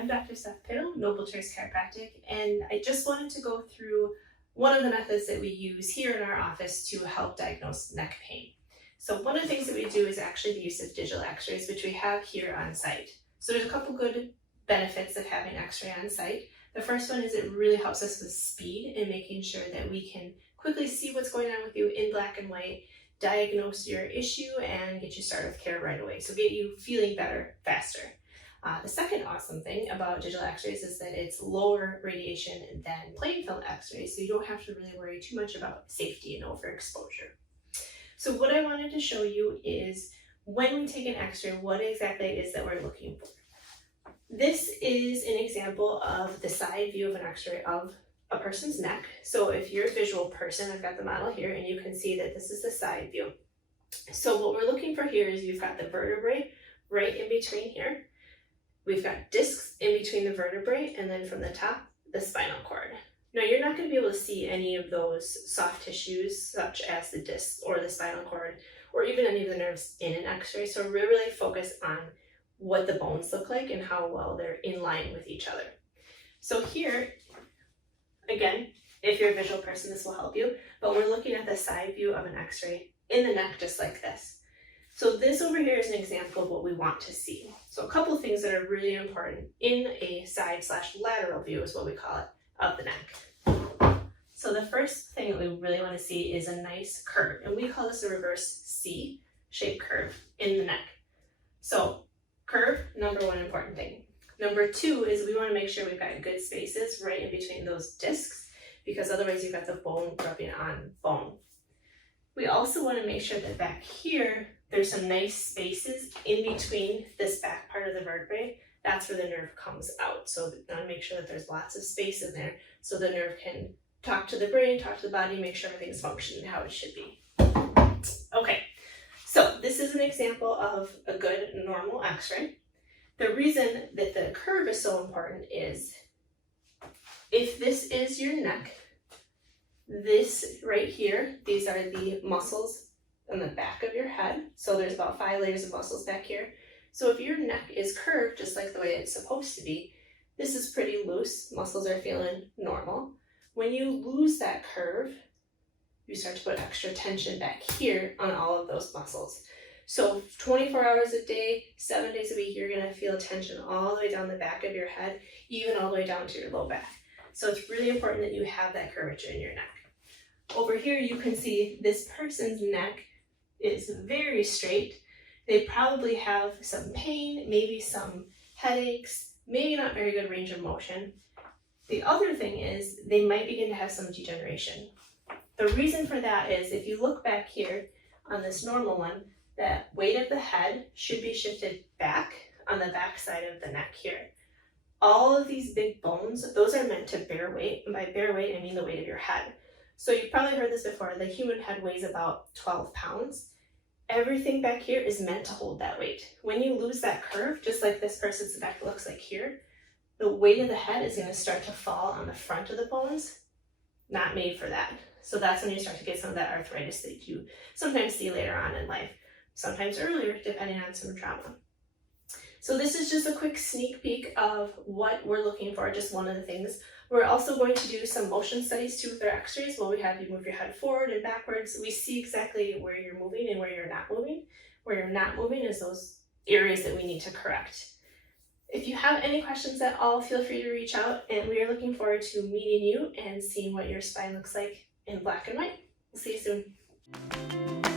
I'm Dr. Steph Pittle, Noble Choice Chiropractic, and I just wanted to go through one of the methods that we use here in our office to help diagnose neck pain. So one of the things that we do is actually the use of digital x-rays, which we have here on site. So there's a couple good benefits of having x-ray on site. The first one is it really helps us with speed in making sure that we can quickly see what's going on with you in black and white, diagnose your issue, and get you started with care right away. So get you feeling better faster. The second awesome thing about digital x-rays is that it's lower radiation than plain film x-rays, so you don't have to really worry too much about safety and overexposure. So what I wanted to show you is when we take an x-ray, what exactly it is that we're looking for. This is an example of the side view of an x-ray of a person's neck. So if you're a visual person, I've got the model here, and you can see that this is the side view. So what we're looking for here is you've got the vertebrae right in between here. We've got discs in between the vertebrae, and then from the top, the spinal cord. Now you're not going to be able to see any of those soft tissues such as the discs or the spinal cord or even any of the nerves in an x-ray. So we're really focused on what the bones look like and how well they're in line with each other. So here, again, if you're a visual person, this will help you, but we're looking at the side view of an x-ray in the neck just like this. So this over here is an example of what we want to see. So a couple of things that are really important in a side/lateral view is what we call it, of the neck. So the first thing that we really want to see is a nice curve, and we call this a reverse C-shaped curve in the neck. So curve, number one important thing. Number two is we want to make sure we've got good spaces right in between those discs, because otherwise you've got the bone rubbing on bone. We also want to make sure that back here, there's some nice spaces in between this back part of the vertebrae. That's where the nerve comes out. So we want to make sure that there's lots of space in there so the nerve can talk to the brain, talk to the body, make sure everything's functioning how it should be. Okay, so this is an example of a good normal x-ray. The reason that the curve is so important is if this is your neck, this right here, these are the muscles on the back of your head. So there's about 5 layers of muscles back here. So if your neck is curved just like the way it's supposed to be, this is pretty loose. Muscles are feeling normal. When you lose that curve, you start to put extra tension back here on all of those muscles. So 24 hours a day, 7 days a week, you're going to feel tension all the way down the back of your head, even all the way down to your low back. So it's really important that you have that curvature in your neck. Over here, you can see this person's neck is very straight. They probably have some pain, maybe some headaches, maybe not very good range of motion. The other thing is they might begin to have some degeneration. The reason for that is if you look back here on this normal one, that weight of the head should be shifted back on the back side of the neck here. All of these big bones, those are meant to bear weight, and by bear weight, I mean the weight of your head. So you've probably heard this before, the human head weighs about 12 pounds. Everything back here is meant to hold that weight. When you lose that curve, just like this person's neck looks like here, the weight of the head is going to start to fall on the front of the bones, not made for that. So that's when you start to get some of that arthritis that you sometimes see later on in life, sometimes earlier, depending on some trauma. So this is just a quick sneak peek of what we're looking for, just one of the things. We're also going to do some motion studies too with our x-rays. While we have you move your head forward and backwards, we see exactly where you're moving and where you're not moving. Where you're not moving is those areas that we need to correct. If you have any questions at all, feel free to reach out, and we are looking forward to meeting you and seeing what your spine looks like in black and white. We'll see you soon.